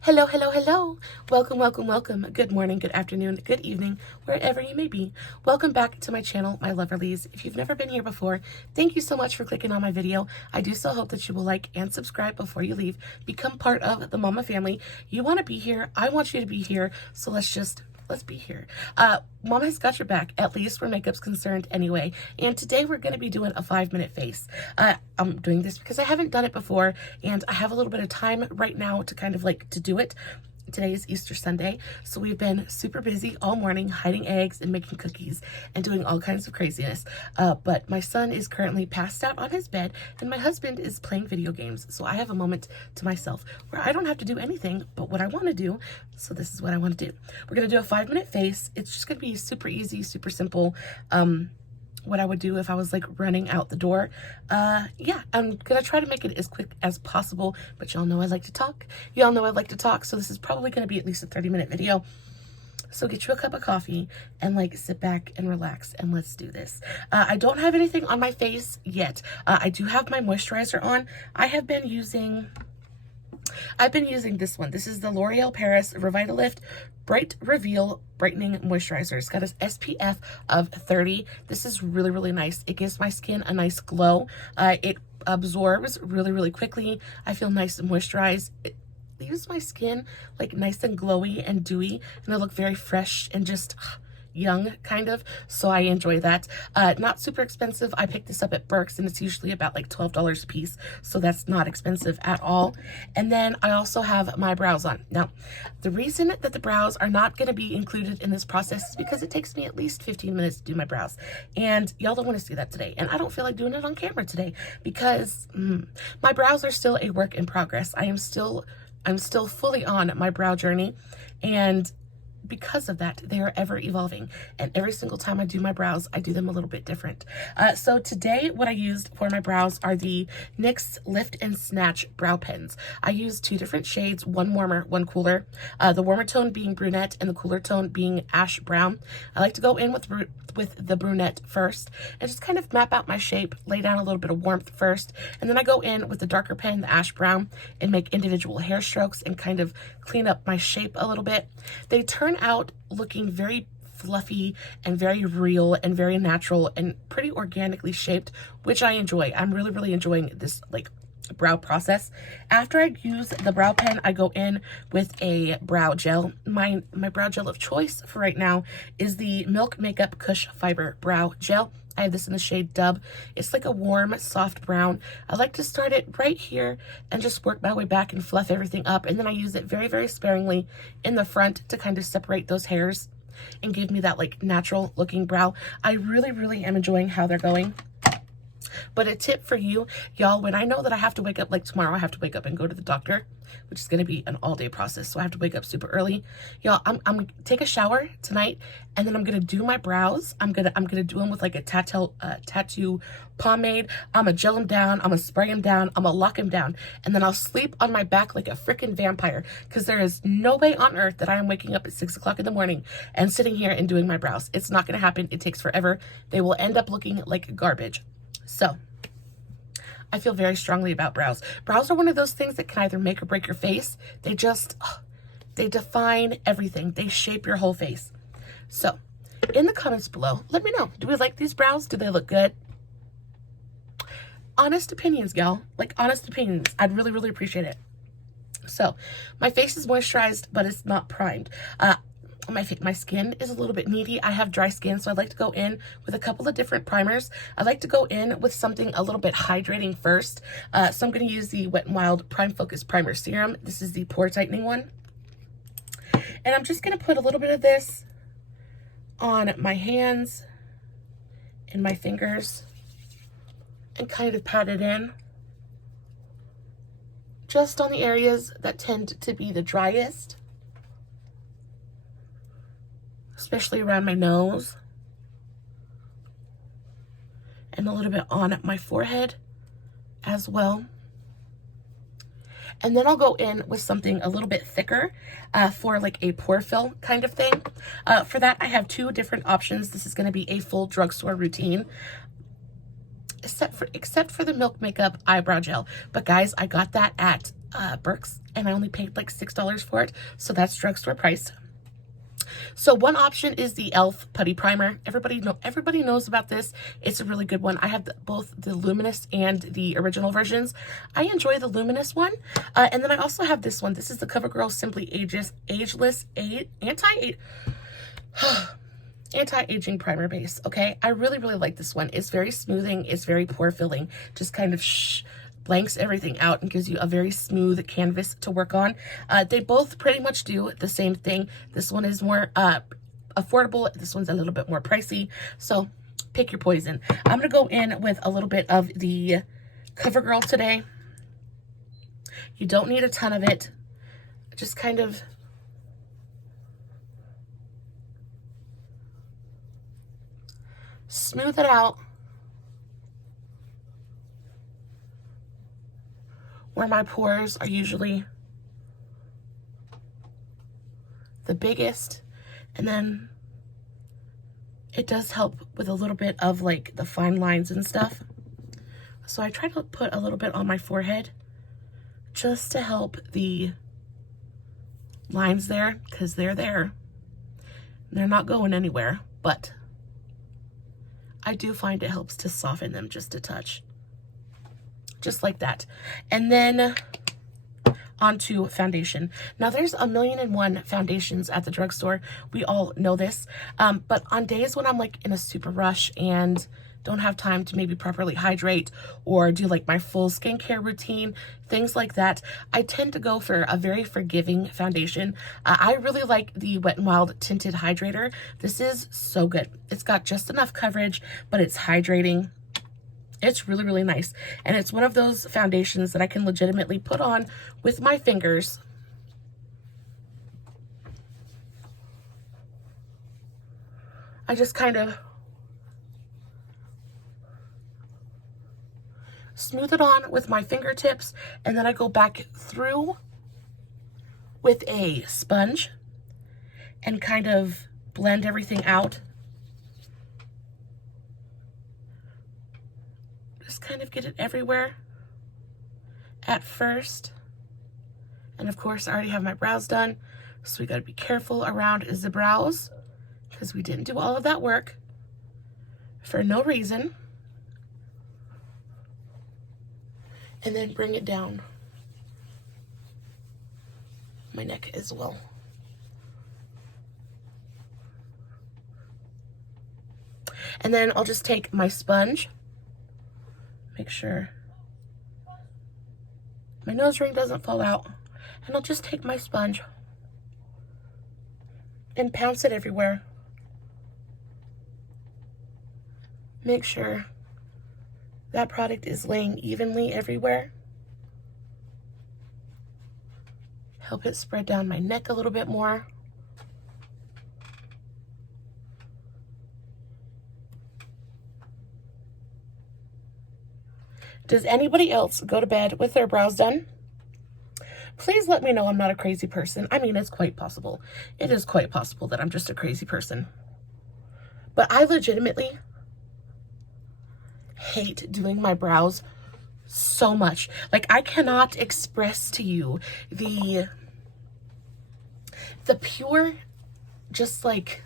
Hello, hello, hello. Welcome, welcome, welcome. Good morning, good afternoon, good evening, wherever you may be. Welcome back to my channel, my Loverlies. If you've never been here before, thank you so much for clicking on my video. I do so hope that you will like and subscribe before you leave. Become part of the Mama family. You want to be here. I want you to be here. So let's be here. Mama has got your back, at least where makeup's concerned anyway. And today we're going to be doing a 5-minute face. I'm doing this because I haven't done it before and I have a little bit of time right now to kind of like to do it. Today is Easter Sunday, so we've been super busy all morning hiding eggs and making cookies and doing all kinds of craziness. But my son is currently passed out on his bed and my husband is playing video games. So I have a moment to myself where I don't have to do anything but what I want to do. So this is what I want to do. We're going to do a 5-minute face. It's just going to be super easy, super simple. What I would do if I was like running out the door. Yeah, I'm gonna try to make it as quick as possible, but y'all know I like to talk. Y'all know I like to talk, so this is probably gonna be at least a 30-minute video. So get you a cup of coffee and like sit back and relax and let's do this. I don't have anything on my face yet. I do have my moisturizer on. I've been using this one. This is the L'Oreal Paris Revitalift Bright Reveal Brightening Moisturizer. It's got an SPF of 30. This is really, really nice. It gives my skin a nice glow. It absorbs really, really quickly. I feel nice and moisturized. It leaves my skin like nice and glowy and dewy, and I look very fresh and just young kind of, so I enjoy that. Not super expensive. I picked this up at Burke's and it's usually about like $12 a piece, so that's not expensive at all. And then I also have my brows on. Now the reason that the brows are not going to be included in this process is because it takes me at least 15 minutes to do my brows, and y'all don't want to see that today, and I don't feel like doing it on camera today because my brows are still a work in progress. I'm still fully on my brow journey, and because of that, they are ever evolving, and every single time I do my brows, I do them a little bit different. So today what I used for my brows are the NYX Lift and Snatch brow pens. I used 2 different shades, one warmer, one cooler. The warmer tone being brunette and the cooler tone being ash brown. I like to go in with the brunette first and just kind of map out my shape, lay down a little bit of warmth first, and then I go in with the darker pen, the ash brown, and make individual hair strokes and kind of clean up my shape a little bit. They turn out looking very fluffy and very real and very natural and pretty organically shaped, which I enjoy. I'm really, really enjoying this like brow process. After I use the brow pen, I go in with a brow gel. My brow gel of choice for right now is the Milk Makeup Kush Fiber Brow Gel. I have this in the shade Dub. It's like a warm, soft brown. I like to start it right here and just work my way back and fluff everything up. And then I use it very, very sparingly in the front to kind of separate those hairs and give me that like natural looking brow. I really, really am enjoying how they're going. But a tip for you, y'all, when I know that I have to wake up, like tomorrow I have to wake up and go to the doctor, which is going to be an all-day process, so I have to wake up super early. Y'all, I'm going to take a shower tonight, and then I'm going to do my brows. I'm gonna do them with like a tattoo pomade. I'm going to gel them down. I'm going to spray them down. I'm going to lock them down. And then I'll sleep on my back like a freaking vampire, because there is no way on earth that I am waking up at 6 o'clock in the morning and sitting here and doing my brows. It's not going to happen. It takes forever. They will end up looking like garbage. So I feel very strongly about brows. Brows are one of those things that can either make or break your face. They just, they define everything. They shape your whole face. So in the comments below, let me know. Do we like these brows? Do they look good? Honest opinions, y'all. Like honest opinions. I'd really, really appreciate it. So my face is moisturized, but it's not primed. My skin is a little bit needy. I have dry skin, so I'd like to go in with a couple of different primers. I like to go in with something a little bit hydrating first. So I'm going to use the Wet n Wild Prime Focus Primer Serum. This is the pore tightening one. And I'm just going to put a little bit of this on my hands and my fingers and kind of pat it in. Just on the areas that tend to be the driest, especially around my nose and a little bit on my forehead as well. And then I'll go in with something a little bit thicker for like a pore fill kind of thing. For that, I have 2 different options. This is going to be a full drugstore routine, except for the Milk Makeup Eyebrow Gel. But guys, I got that at Burks, and I only paid like $6 for it, so that's drugstore price. So one option is the e.l.f. Putty Primer. Everybody knows about this. It's a really good one. I have both the luminous and the original versions. I enjoy the luminous one. And then I also have this one. This is the CoverGirl Simply Ageless Anti-Aging Primer Base. Okay, I really like this one. It's very smoothing. It's very pore filling. Just kind of blanks everything out and gives you a very smooth canvas to work on. They both pretty much do the same thing. This one is more affordable. This one's a little bit more pricey. So pick your poison. I'm going to go in with a little bit of the CoverGirl today. You don't need a ton of it. Just kind of smooth it out where my pores are usually the biggest, and then it does help with a little bit of like the fine lines and stuff. So I try to put a little bit on my forehead just to help the lines there, because they're there. They're not going anywhere, but I do find it helps to soften them just a touch. Just like that. And then onto foundation. Now there's 1,000,001 foundations at the drugstore. We all know this. But on days when I'm like in a super rush and don't have time to maybe properly hydrate or do like my full skincare routine, things like that, I tend to go for a very forgiving foundation. I really like the Wet n Wild Tinted Hydrator. This is so good. It's got just enough coverage, but it's hydrating. It's really nice. And it's one of those foundations that I can legitimately put on with my fingers. I just kind of smooth it on with my fingertips, and then I go back through with a sponge and kind of blend everything out. Just kind of get it everywhere at first. And of course, I already have my brows done, so we got to be careful around the brows because we didn't do all of that work for no reason. And then bring it down my neck as well. And then I'll just take my sponge, make sure my nose ring doesn't fall out, and I'll just take my sponge and pounce it everywhere. Make sure that product is laying evenly everywhere. Help it spread down my neck a little bit more. Does anybody else go to bed with their brows done? Please let me know I'm not a crazy person. I mean, it's quite possible. It is quite possible that I'm just a crazy person. But I legitimately hate doing my brows so much. Like, I cannot express to you the pure, just like,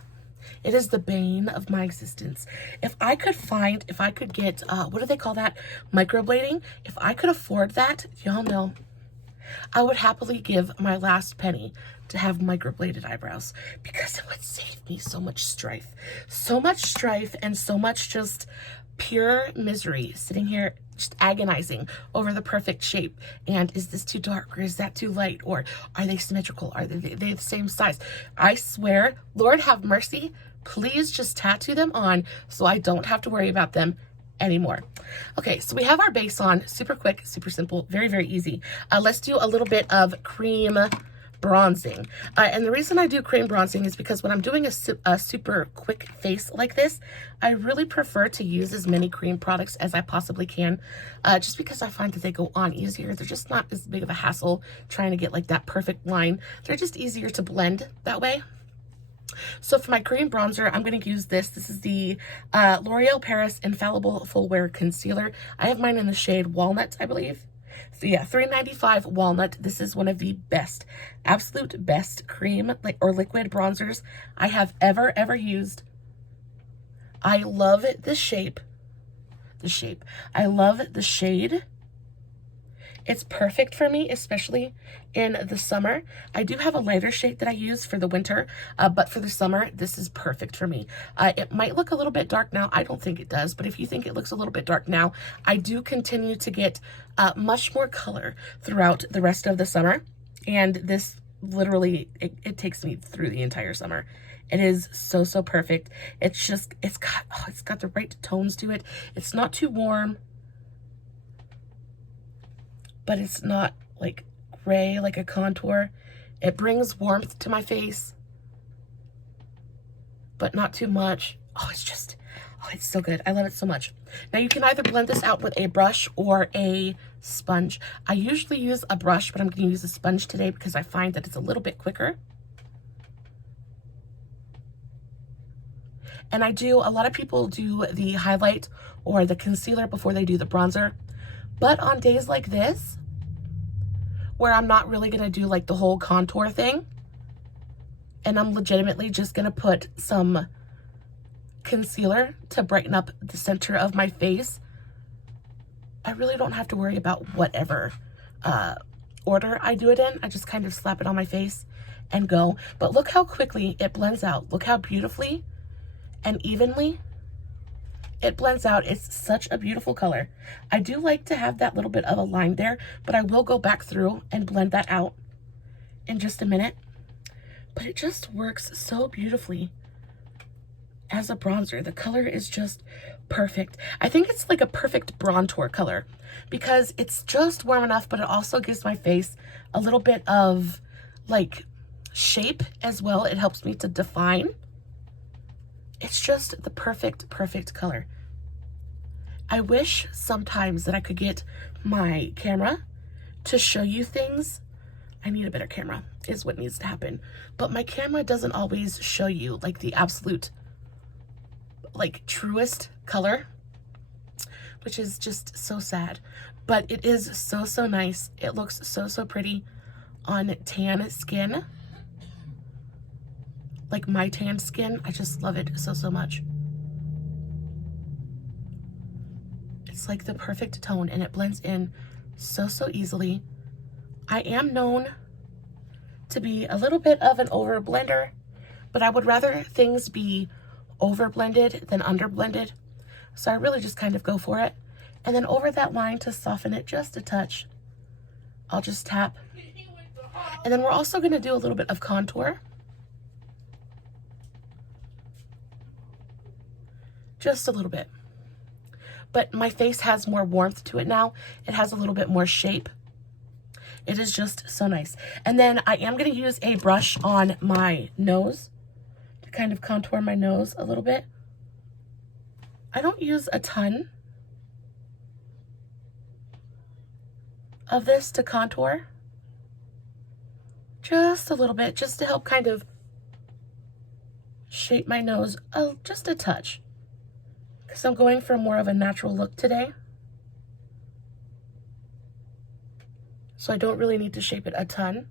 it is the bane of my existence. If I could get, what do they call that? Microblading. If I could afford that, y'all know, I would happily give my last penny to have microbladed eyebrows, because it would save me so much strife. So much strife and so much just pure misery, sitting here just agonizing over the perfect shape. And is this too dark, or is that too light, or are they symmetrical? Are they the same size? I swear, Lord have mercy, please just tattoo them on so I don't have to worry about them anymore. Okay, so we have our base on. Super quick, super simple, very easy. Let's do a little bit of cream bronzing. And the reason I do cream bronzing is because when I'm doing a super quick face like this, I really prefer to use as many cream products as I possibly can, just because I find that they go on easier. They're just not as big of a hassle trying to get like that perfect line. They're just easier to blend that way. So for my cream bronzer, I'm going to use this. This is the L'Oreal Paris Infallible Full Wear Concealer. I have mine in the shade Walnut, I believe. So yeah, $3.95 Walnut. This is one of the best, absolute best cream or liquid bronzers I have ever used. I love the shape. I love the shade. It's perfect for me, especially in the summer. I do have a lighter shade that I use for the winter, but for the summer, this is perfect for me. It might look a little bit dark now. I don't think it does, but if you think it looks a little bit dark now, I do continue to get much more color throughout the rest of the summer. And this literally, it takes me through the entire summer. It is so perfect. It's got the right tones to it. It's not too warm, but it's not like gray like a contour. It brings warmth to my face, but not too much. Oh, it's so good. I love it so much. Now you can either blend this out with a brush or a sponge. I usually use a brush, but I'm going to use a sponge today because I find that it's a little bit quicker. And a lot of people do the highlight or the concealer before they do the bronzer. But on days like this, where I'm not really going to do like the whole contour thing, and I'm legitimately just going to put some concealer to brighten up the center of my face, I really don't have to worry about whatever order I do it in. I just kind of slap it on my face and go. But look how quickly it blends out. Look how beautifully and evenly it blends out. It's such a beautiful color. I do like to have that little bit of a line there, but I will go back through and blend that out in just a minute. But it just works so beautifully as a bronzer. The color is just perfect. I think it's like a perfect bronzer color because it's just warm enough, but it also gives my face a little bit of like shape as well. It helps me to define. It's just the perfect color. I wish sometimes that I could get my camera to show you things. I need a better camera is what needs to happen. But my camera doesn't always show you like the absolute, like truest color, which is just so sad. But it is so nice. It looks so pretty on tan skin. Like my tan skin, I just love it so much. It's like the perfect tone and it blends in so easily. I am known to be a little bit of an over blender, but I would rather things be over blended than under blended. So I really just kind of go for it. And then over that line to soften it just a touch, I'll just tap. And then we're also going to do a little bit of contour. Just a little bit. But my face has more warmth to it now. It has a little bit more shape. It is just so nice. And then I am going to use a brush on my nose to kind of contour my nose a little bit. I don't use a ton of this to contour. Just a little bit, just to help kind of shape my nose just a touch. Because I'm going for more of a natural look today. So I don't really need to shape it a ton.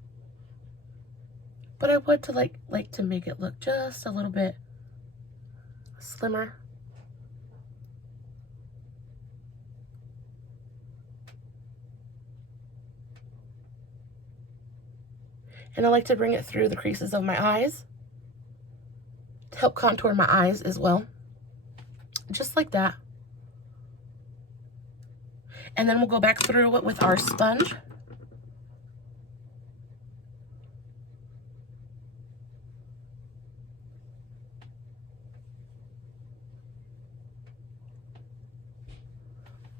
But I would like to make it look just a little bit slimmer. And I like to bring it through the creases of my eyes to help contour my eyes as well. Just like that. And then we'll go back through it with our sponge.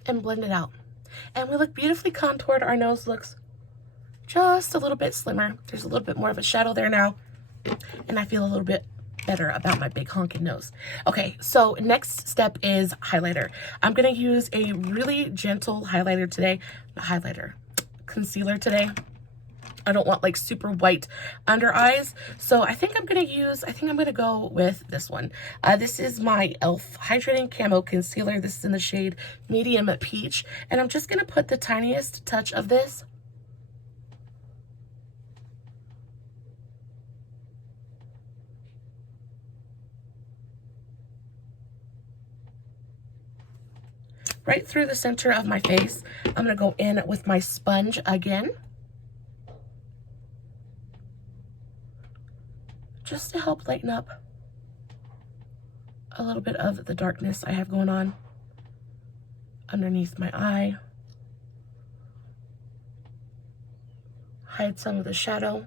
And blend it out. And we look beautifully contoured. Our nose looks just a little bit slimmer. There's a little bit more of a shadow there now. And I feel a little bit better about my big honking nose. Okay, so next step is highlighter. I'm going to use a really gentle highlighter today. Not highlighter, concealer today. I don't want like super white under eyes. So I think I'm going to go with this one. This is my e.l.f. Hydrating Camo Concealer. This is in the shade Medium Peach. And I'm just going to put the tiniest touch of this right through the center of my face. I'm going to go in with my sponge again, just to help lighten up a little bit of the darkness I have going on underneath my eye. Hide some of the shadow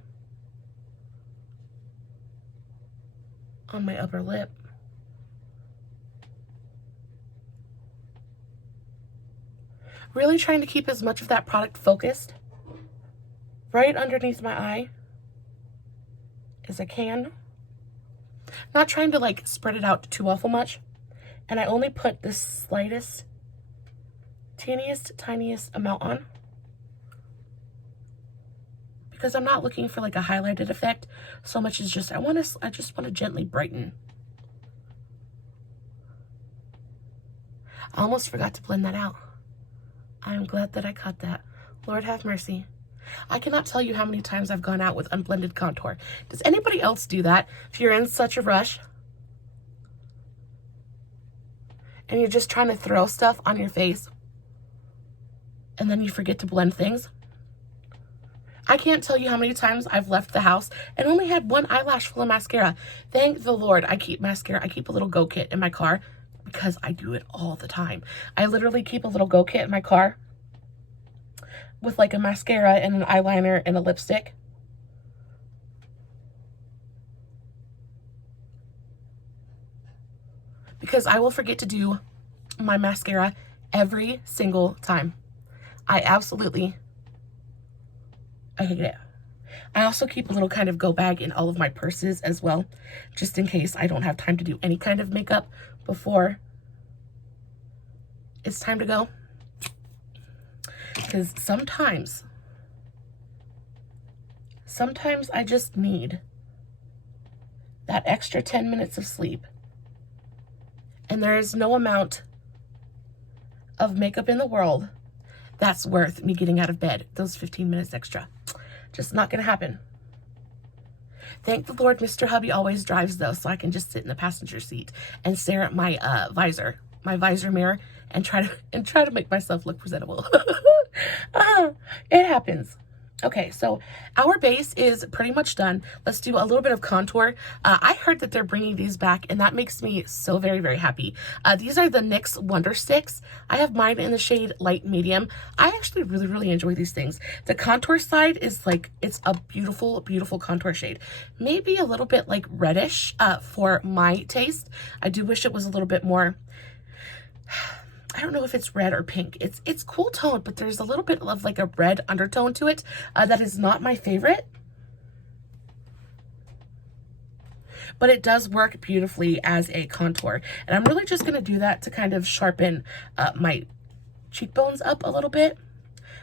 on my upper lip. Really trying to keep as much of that product focused right underneath my eye as I can. Not trying to like spread it out too awful much. And I only put the slightest, tiniest amount on, because I'm not looking for like a highlighted effect so much as just I just want to gently brighten. I almost forgot to blend that out. I'm glad that I caught that. Lord have mercy. I cannot tell you how many times I've gone out with unblended contour. Does anybody else do that? If you're in such a rush and you're just trying to throw stuff on your face and then you forget to blend things. I can't tell you how many times I've left the house and only had one eyelash full of mascara. Thank the Lord I keep mascara. I keep a little go kit in my car because I do it all the time. I literally keep a little go kit in my car with like a mascara and an eyeliner and a lipstick. Because I will forget to do my mascara every single time. I hate it. I also keep a little kind of go bag in all of my purses as well, just in case I don't have time to do any kind of makeup before it's time to go. Because sometimes I just need that extra 10 minutes of sleep. And there is no amount of makeup in the world that's worth me getting out of bed those 15 minutes extra. Just not gonna happen. Thank the Lord Mr. Hubby always drives though, so I can just sit in the passenger seat and stare at my visor mirror and try to make myself look presentable. It happens. Okay, so our base is pretty much done. Let's do a little bit of contour. I heard that they're bringing these back, and that makes me so very, very happy. These are the NYX Wonder Sticks. I have mine in the shade Light Medium. I actually really, really enjoy these things. The contour side is like, it's a beautiful, beautiful contour shade. Maybe a little bit like reddish for my taste. I do wish it was a little bit more... I don't know if it's red or pink. It's cool toned, but there's a little bit of like a red undertone to it that is not my favorite. But it does work beautifully as a contour. And I'm really just going to do that to kind of sharpen my cheekbones up a little bit.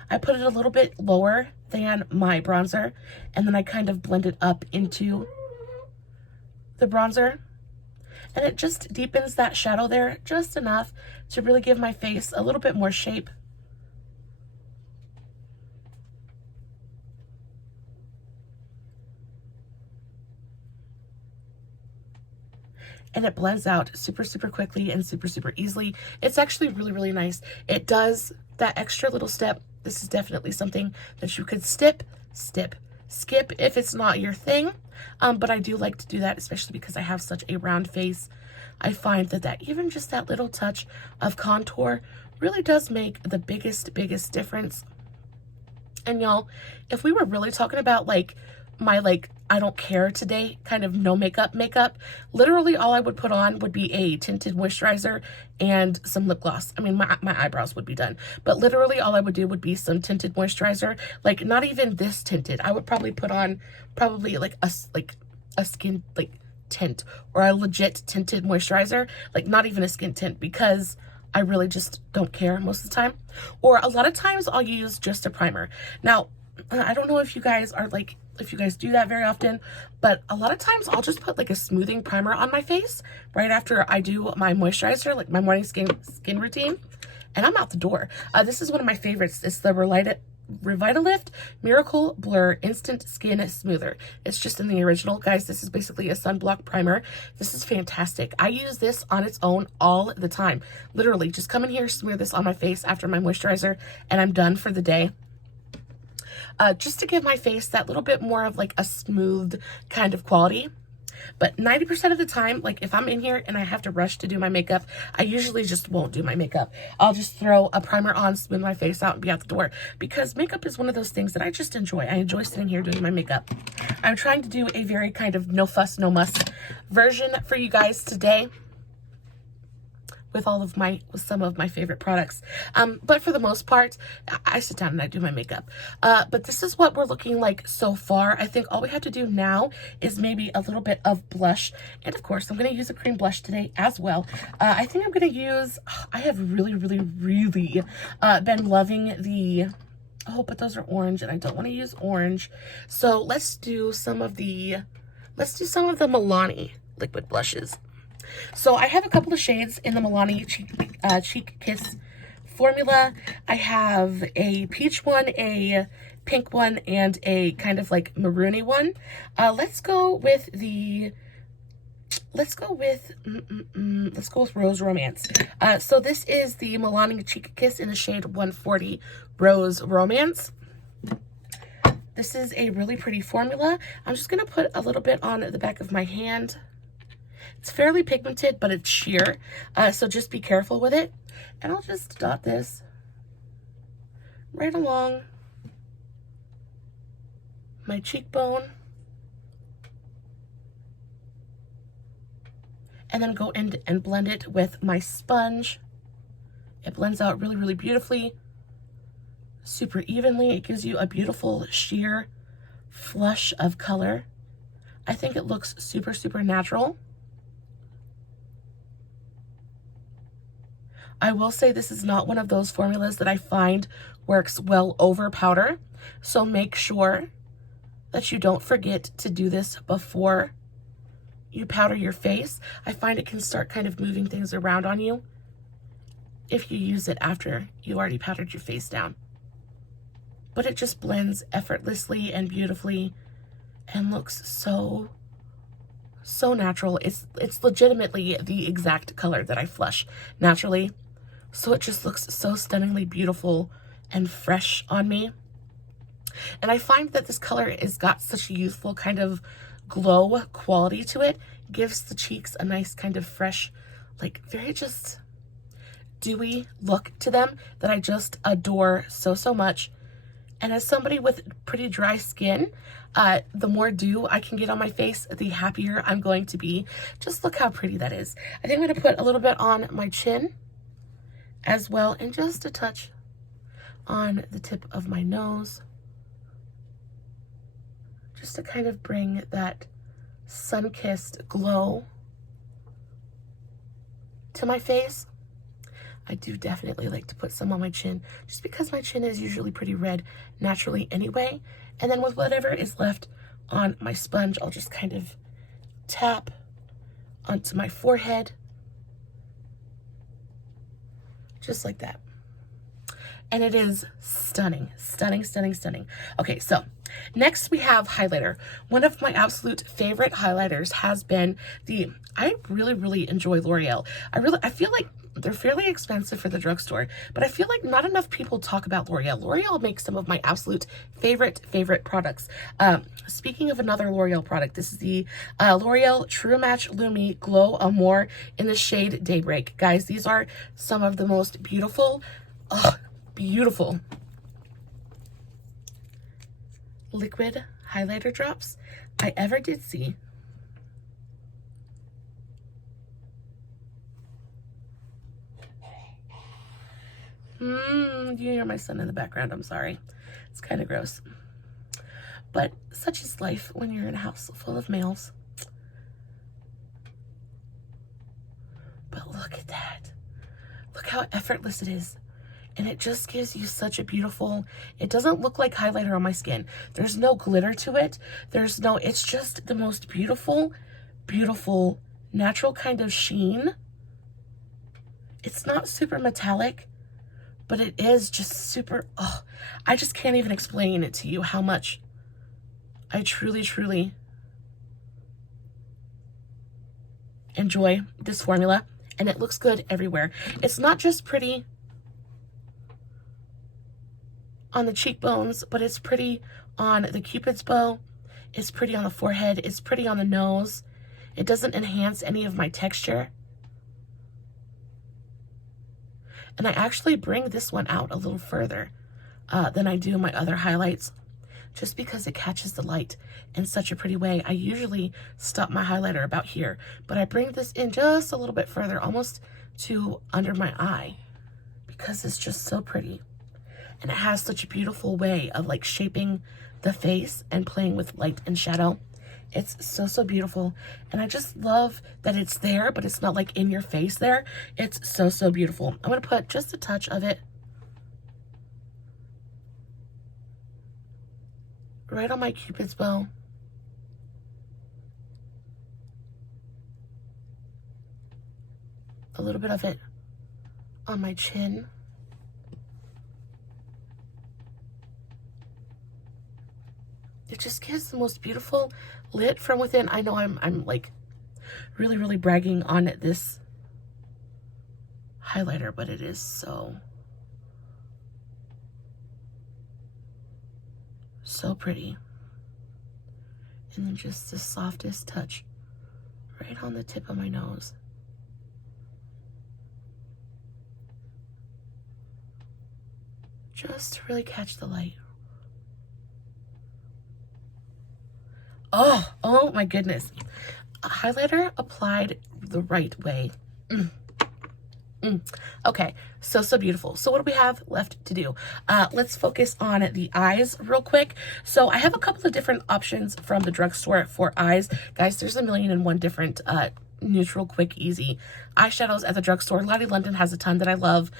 I put it a little bit lower than my bronzer, and then I kind of blend it up into the bronzer. And it just deepens that shadow there just enough to really give my face a little bit more shape. And it blends out super, super quickly and super, super easily. It's actually really, really nice. It does that extra little step. This is definitely something that you could skip if it's not your thing. But I do like to do that, especially because I have such a round face. I find that even just that little touch of contour really does make the biggest difference. And y'all, if we were really talking about like my I don't care today kind of no makeup, literally all I would put on would be a tinted moisturizer and some lip gloss. I mean, my eyebrows would be done, but literally all I would do would be some tinted moisturizer. Like not even this tinted. I would probably put on like a skin tint or a legit tinted moisturizer, like not even a skin tint, because I really just don't care most of the time. Or a lot of times I'll use just a primer. Now, I don't know if you guys are like, if you guys do that very often, but a lot of times I'll just put like a smoothing primer on my face right after I do my moisturizer, like my morning skin routine, and I'm out the door. This is one of my favorites. It's the Revitalift Miracle Blur Instant Skin Smoother. It's just in the original. Guys, this is basically a sunblock primer. This is fantastic. I use this on its own all the time. Literally, just come in here, smear this on my face after my moisturizer, and I'm done for the day. Just to give my face that little bit more of like a smooth kind of quality. But 90% of the time, like if I'm in here and I have to rush to do my makeup, I usually just won't do my makeup. I'll just throw a primer on, smooth my face out, and be out the door. Because makeup is one of those things that I just enjoy. I enjoy sitting here doing my makeup. I'm trying to do a very kind of no fuss, no muss version for you guys today, with some of my favorite products. But for the most part, I sit down and I do my makeup. But this is what we're looking like so far. I think all we have to do now is maybe a little bit of blush. And of course, I'm going to use a cream blush today as well. I think I'm going to use, I have really been loving the, oh, but those are orange and I don't want to use orange. So let's do some of the Milani liquid blushes. So I have a couple of shades in the Milani Cheek Kiss formula. I have a peach one, a pink one, and a kind of like maroony one. Let's go with Rose Romance. So this is the Milani Cheek Kiss in the shade 140 Rose Romance. This is a really pretty formula. I'm just gonna put a little bit on the back of my hand. It's fairly pigmented, but it's sheer, so just be careful with it. And I'll just dot this right along my cheekbone. And then go in and blend it with my sponge. It blends out really beautifully, super evenly. It gives you a beautiful sheer flush of color. I think it looks super natural. I will say this is not one of those formulas that I find works well over powder. So make sure that you don't forget to do this before you powder your face. I find it can start kind of moving things around on you if you use it after you already powdered your face down. But it just blends effortlessly and beautifully and looks so natural. It's legitimately the exact color that I flush naturally. So it just looks so stunningly beautiful and fresh on me. And I find that this color has got such a youthful kind of glow quality to it. Gives the cheeks a nice kind of fresh, like very just dewy look to them that I just adore so much. And as somebody with pretty dry skin, the more dew I can get on my face, the happier I'm going to be. Just look how pretty that is. I think I'm going to put a little bit on my chin as well, and just a touch on the tip of my nose, just to kind of bring that sun-kissed glow to my face. I do definitely like to put some on my chin, just because my chin is usually pretty red naturally anyway. And then with whatever is left on my sponge, I'll just kind of tap onto my forehead, just like that. And it is stunning. Okay, so next we have highlighter. One of my absolute favorite highlighters has been I really enjoy L'Oreal. I feel like they're fairly expensive for the drugstore, but I feel like not enough people talk about L'Oreal. L'Oreal makes some of my absolute favorite products. Speaking of another L'Oreal product, this is the L'Oreal True Match Lumi Glow Amour in the shade Daybreak. Guys, these are some of the most beautiful liquid highlighter drops I ever did see. You hear my son in the background, I'm sorry. It's kind of gross. But such is life when you're in a house full of males. But look at that. Look how effortless it is. And it just gives you such a beautiful, it doesn't look like highlighter on my skin. There's no glitter to it. It's just the most beautiful, beautiful, natural kind of sheen. It's not super metallic, but it is just super, oh, I just can't even explain it to you how much I truly, truly enjoy this formula. And it looks good everywhere. It's not just pretty on the cheekbones, but it's pretty on the Cupid's bow. It's pretty on the forehead. It's pretty on the nose. It doesn't enhance any of my texture. And I actually bring this one out a little further than I do my other highlights, just because it catches the light in such a pretty way. I usually stop my highlighter about here, but I bring this in just a little bit further, almost to under my eye, because it's just so pretty. And it has such a beautiful way of like shaping the face and playing with light and shadow. It's so, so beautiful. And I just love that it's there, but it's not like in your face there. It's so, so beautiful. I'm going to put just a touch of it right on my Cupid's bow. A little bit of it on my chin. It just gives the most beautiful lit from within. I know I'm like really, really bragging on this highlighter, but it is so pretty. And then just the softest touch right on the tip of my nose. Just to really catch the light. Oh my goodness. A highlighter applied the right way. Okay, so beautiful. So what do we have left to do? Let's focus on the eyes real quick. So I have a couple of different options from the drugstore for eyes. Guys, there's 1,000,001 different neutral, quick, easy eyeshadows at the drugstore. Lottie London has a ton that I love.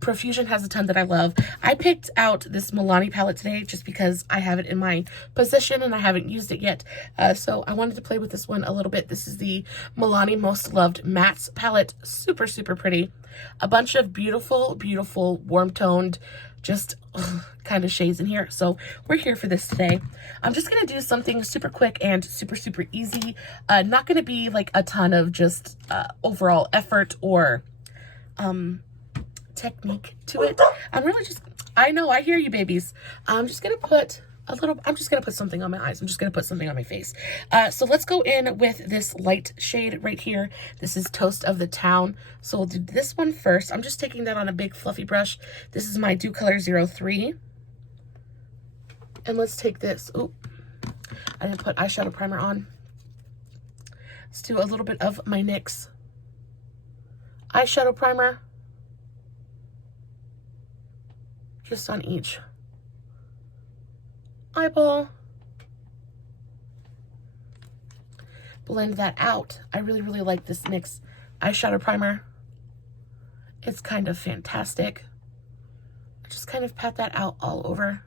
Profusion has a ton that I love. I picked out this Milani palette today just because I have it in my possession and I haven't used it yet. So I wanted to play with this one a little bit. This is the Milani Most Loved Mattes palette. Super, super pretty. A bunch of beautiful, beautiful, warm-toned, just kind of shades in here. So we're here for this today. I'm just going to do something super quick and super, super easy. Not going to be like a ton of just overall effort or technique to it. I'm really just, I know, I hear you babies. I'm just gonna put a little, I'm just gonna put something on my eyes. I'm just gonna put something on my face. So let's go in with this light shade right here. This is Toast of the Town. So we'll do this one first. I'm just taking that on a big fluffy brush. This is my Dew Color 03. And let's take this, oh, I didn't put eyeshadow primer on. Let's do a little bit of my NYX eyeshadow primer. Just on each eyeball. Blend that out. I really, really like this NYX eyeshadow primer. It's kind of fantastic. Just kind of pat that out all over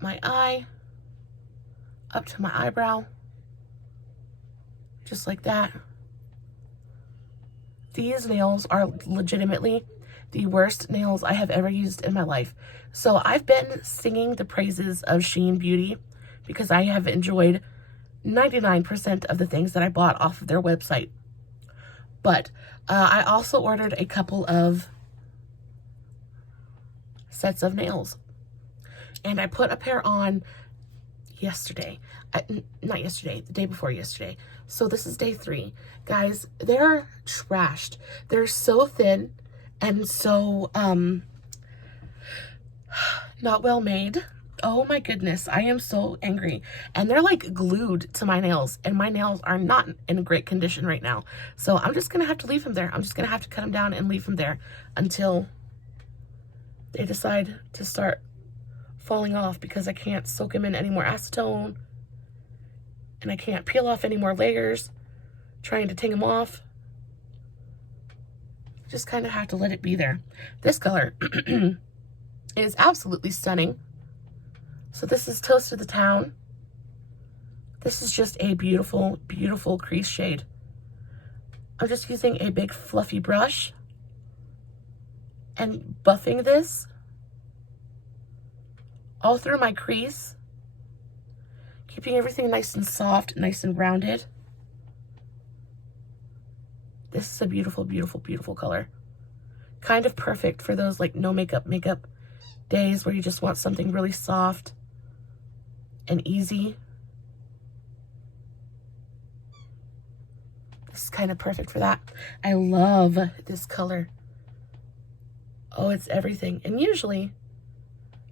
my eye, up to my eyebrow, just like that. These nails are legitimately the worst nails I have ever used in my life. So I've been singing the praises of Shein Beauty because I have enjoyed 99% of the things that I bought off of their website. But I also ordered a couple of sets of nails. And I put a pair on yesterday. Not yesterday, the day before yesterday. So this is day 3. Guys, they're trashed. They're so thin and so not well made. Oh my goodness, I am so angry. And they're like glued to my nails, and my nails are not in great condition right now. So I'm just gonna have to leave them there. I'm just gonna have to cut them down and leave them there until they decide to start falling off, because I can't soak them in any more acetone and I can't peel off any more layers trying to take them off. Just kind of have to let it be there. This color is absolutely stunning. So this is Toast of the Town. This is just a beautiful, beautiful crease shade. I'm just using a big fluffy brush and buffing this all through my crease, keeping everything nice and soft, nice and rounded. This is a beautiful, beautiful, beautiful color. Kind of perfect for those like no makeup days where you just want something really soft and easy. This is kind of perfect for that. I love this color. Oh, it's everything. And usually,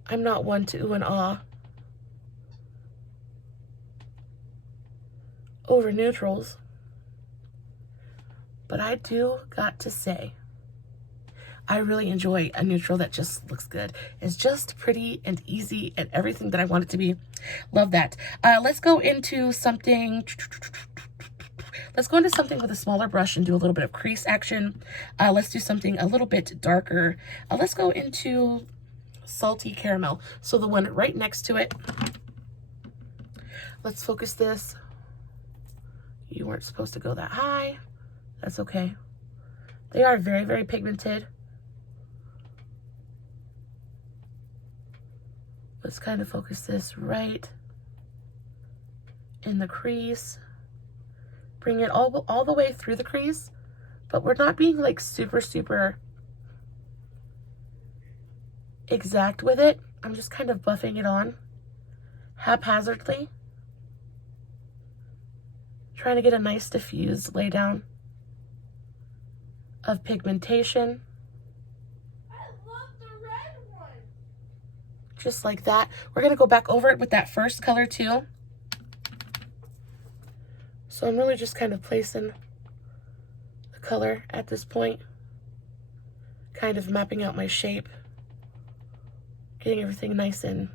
I'm not one to ooh and ah over neutrals. But I do got to say, I really enjoy a neutral that just looks good. It's just pretty and easy and everything that I want it to be. Love that. Let's go into something... Let's go into something with a smaller brush and do a little bit of crease action. Let's do something a little bit darker. Let's go into Salty Caramel. So the one right next to it. Let's focus this. You weren't supposed to go that high. That's okay. They are very, very pigmented. Let's kind of focus this right in the crease. Bring it all the way through the crease, but we're not being like super, super exact with it. I'm just kind of buffing it on haphazardly. Trying to get a nice diffused lay down of pigmentation. I love the red one. Just like that. We're going to go back over it with that first color too. So I'm really just kind of placing the color at this point. Kind of mapping out my shape. Getting everything nice and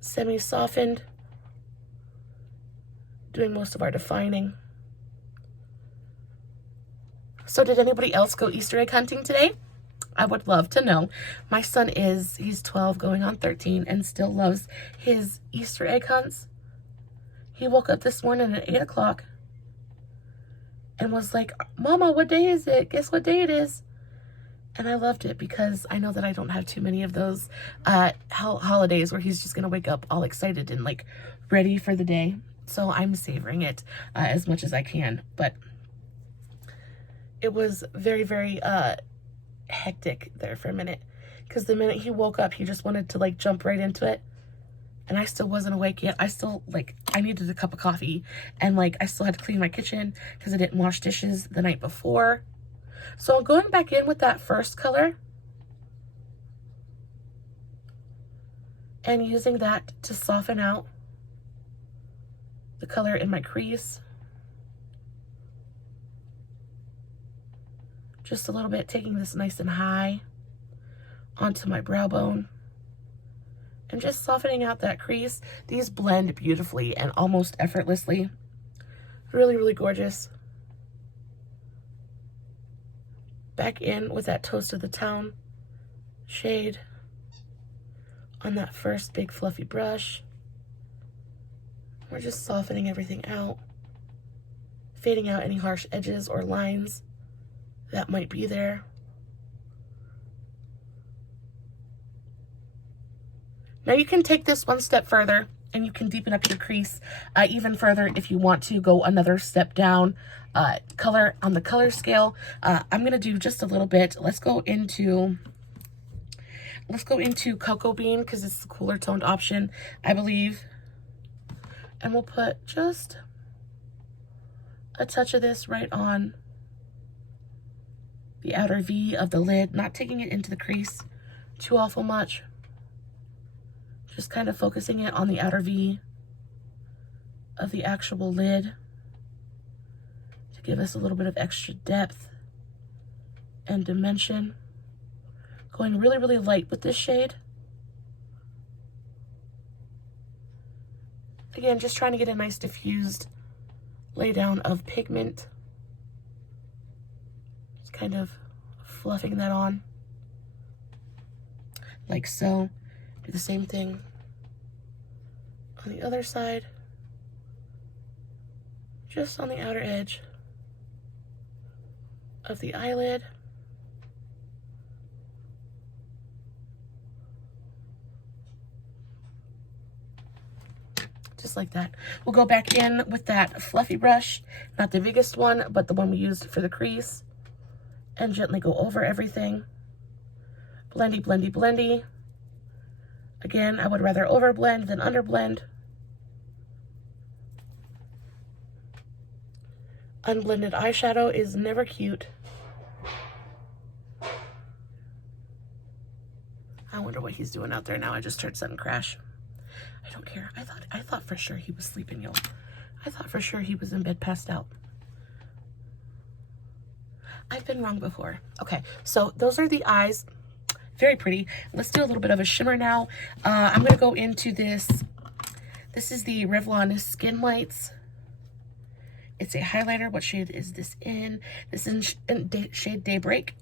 semi-softened. Doing most of our defining. So did anybody else go Easter egg hunting today? I would love to know. My son he's 12 going on 13 and still loves his Easter egg hunts. He woke up this morning at 8 o'clock and was like, Mama, what day is it? Guess what day it is? And I loved it because I know that I don't have too many of those holidays where he's just going to wake up all excited and like ready for the day. So I'm savoring it as much as I can. But it was very, very hectic there for a minute. Because the minute he woke up, he just wanted to like jump right into it. And I still wasn't awake yet. I still, like, I needed a cup of coffee. And, like, I still had to clean my kitchen because I didn't wash dishes the night before. So I'm going back in with that first color. And using that to soften out the color in my crease. Just a little bit, taking this nice and high onto my brow bone. And just softening out that crease. These blend beautifully and almost effortlessly. Really, really gorgeous. Back in with that Toast of the Town shade on that first big fluffy brush. We're just softening everything out. Fading out any harsh edges or lines that might be there. Now you can take this one step further and you can deepen up your crease even further if you want to go another step down color on the color scale. I'm going to do just a little bit. Let's go into Cocoa Bean because it's the cooler toned option, I believe. And we'll put just a touch of this right on the outer V of the lid, not taking it into the crease too awful much. Just kind of focusing it on the outer V of the actual lid to give us a little bit of extra depth and dimension. Going really, really light with this shade. Again, just trying to get a nice diffused lay down of pigment kind of fluffing that on like so. Do the same thing on the other side, just on the outer edge of the eyelid. Just like that. We'll go back in with that fluffy brush, not the biggest one, but the one we used for the crease, and gently go over everything. Blendy, blendy, blendy. Again, I would rather overblend than underblend. Unblended eyeshadow is never cute. I wonder what he's doing out there now. I just heard sudden crash. I don't care. I thought for sure he was sleeping, y'all. I thought for sure he was in bed passed out. I've been wrong before. Okay, so those are the eyes. Very pretty. Let's do a little bit of a shimmer now. I'm going to go into this. This is the Revlon Skin Lights. It's a highlighter. What shade is this in? This is in shade Daybreak.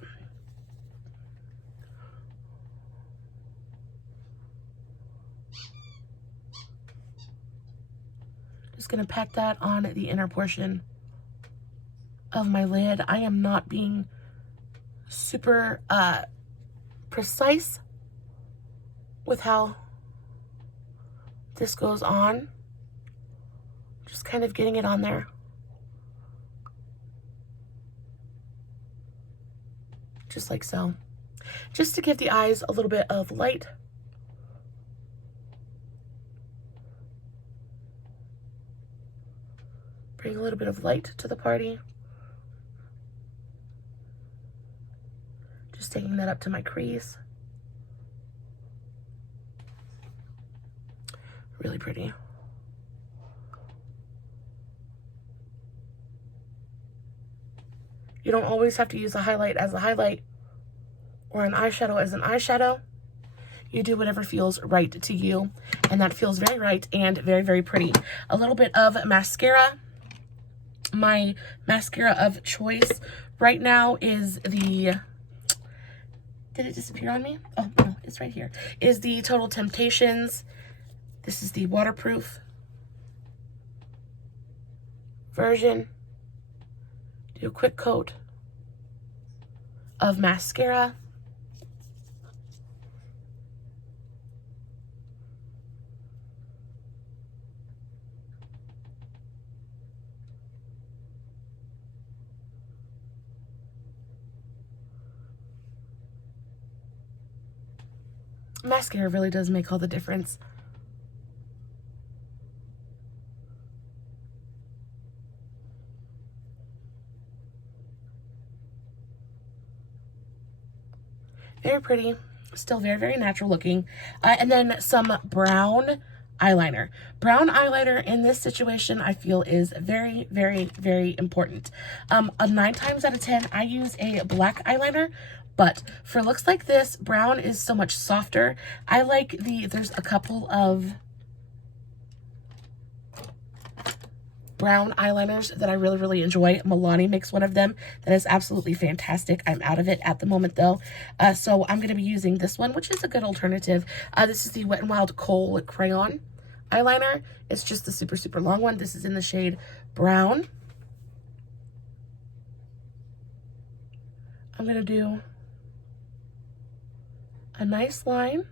Just going to pack that on the inner portion of my lid. I am not being super precise with how this goes on. Just kind of getting it on there. Just like so. Just to give the eyes a little bit of light. Bring a little bit of light to the party. Just taking that up to my crease. Really pretty. You don't always have to use a highlight as a highlight or an eyeshadow as an eyeshadow. You do whatever feels right to you, and that feels very right and very, very pretty. A little bit of mascara. My mascara of choice right now is the... Did it disappear on me? Oh, no, it's right here. Is the Total Temptations. This is the waterproof version. Do a quick coat of mascara. Mascara really does make all the difference. Very pretty, still very, very natural looking. And then some brown eyeliner. Brown eyeliner in this situation, I feel, is very, very, very important. 9 times out of 10, I use a black eyeliner. But for looks like this, brown is so much softer. I like there's a couple of brown eyeliners that I really, really enjoy. Milani makes one of them that is absolutely fantastic. I'm out of it at the moment though. So I'm going to be using this one, which is a good alternative. This is the Wet n Wild Kohl Crayon eyeliner. It's just the super, super long one. This is in the shade Brown. I'm going to do a nice line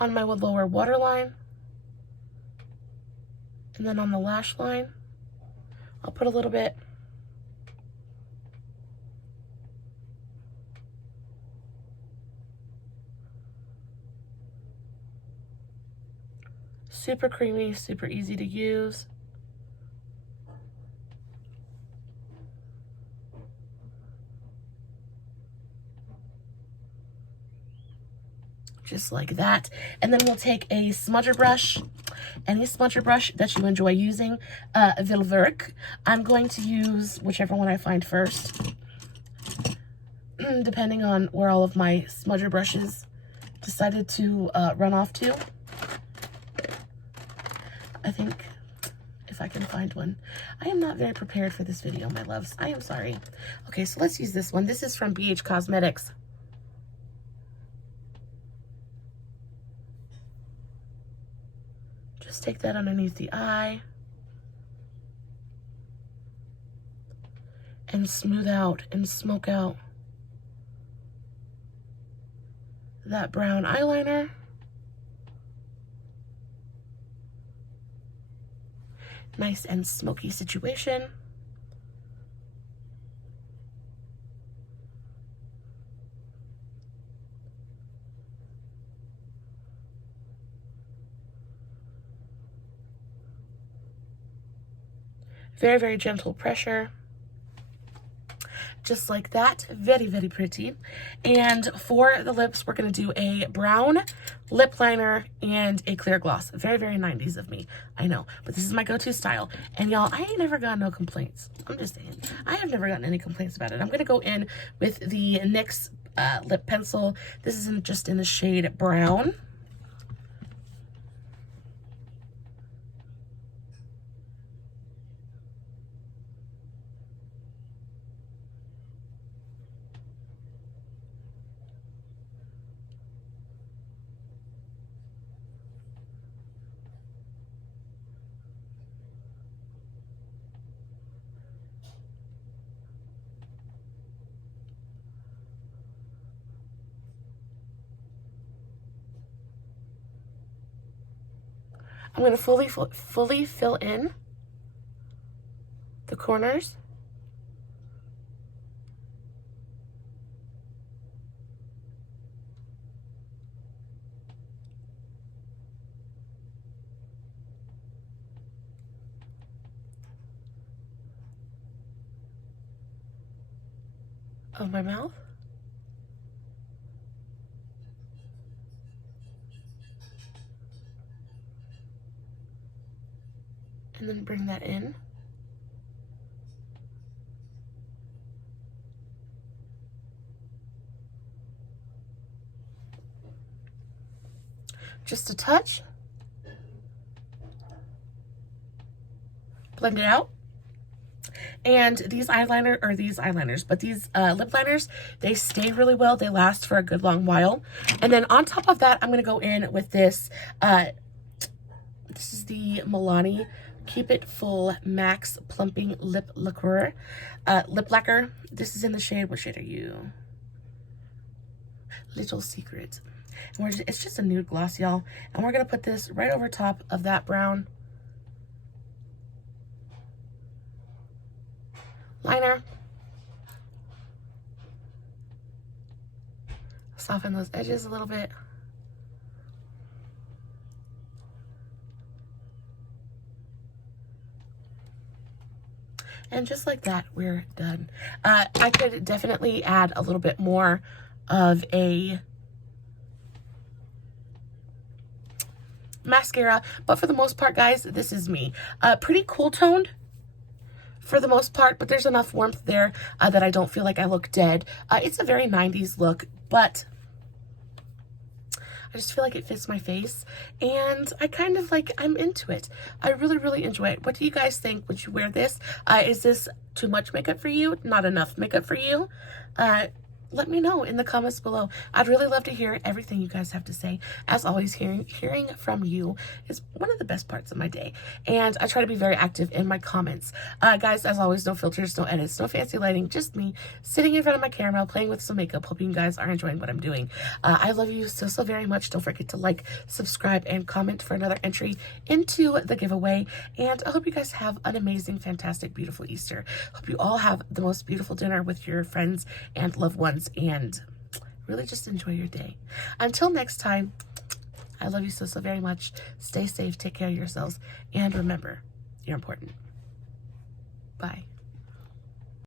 on my lower waterline, and then on the lash line, I'll put a little bit. Super creamy, super easy to use. Just like that. And then we'll take a smudger brush, any smudger brush that you enjoy using, Velveric. I'm going to use whichever one I find first, depending on where all of my smudger brushes decided to run off to. I think if I can find one. I am not very prepared for this video, my loves. I am sorry. Okay, so let's use this one. This is from BH Cosmetics. Just take that underneath the eye. And smooth out and smoke out that brown eyeliner. Nice and smoky situation. Very, very gentle pressure. Just like that. Very, very pretty. And for the lips, we're going to do a brown lip liner and a clear gloss. Very, very 90s of me. I know. But this is my go-to style. And y'all, I ain't never got no complaints. I'm just saying. I have never gotten any complaints about it. I'm going to go in with the NYX Lip Pencil. This is just in the shade brown. I'm going to fully fill in the corners. Of my mouth. And then bring that in. Just a touch. Blend it out. And these eyeliners, but these lip liners, they stay really well. They last for a good long while. And then on top of that, I'm going to go in with this. This is the Milani Keep It Full Max Plumping Lip Lacquer. Lip Lacquer. This is in the shade, what shade are you? Little Secret. And it's just a nude gloss, y'all. And we're going to put this right over top of that brown liner. Soften those edges a little bit. And just like that, we're done. I could definitely add a little bit more of a mascara, but for the most part, guys, this is me. Pretty cool toned for the most part, but there's enough warmth there that I don't feel like I look dead. It's a very 90s look, but I just feel like it fits my face, and I kind of like, I'm into it. I really, really enjoy it. What do you guys think? Would you wear this? Is this too much makeup for you? Not enough makeup for you? Let me know in the comments below. I'd really love to hear everything you guys have to say. As always, hearing from you is one of the best parts of my day. And I try to be very active in my comments. Guys, as always, no filters, no edits, no fancy lighting, just me sitting in front of my camera, playing with some makeup, hoping you guys are enjoying what I'm doing. I love you so, so very much. Don't forget to like, subscribe, and comment for another entry into the giveaway. And I hope you guys have an amazing, fantastic, beautiful Easter. Hope you all have the most beautiful dinner with your friends and loved ones, and really just enjoy your day. Until next time, I love you so, so very much. Stay safe, take care of yourselves, and remember, you're important. Bye.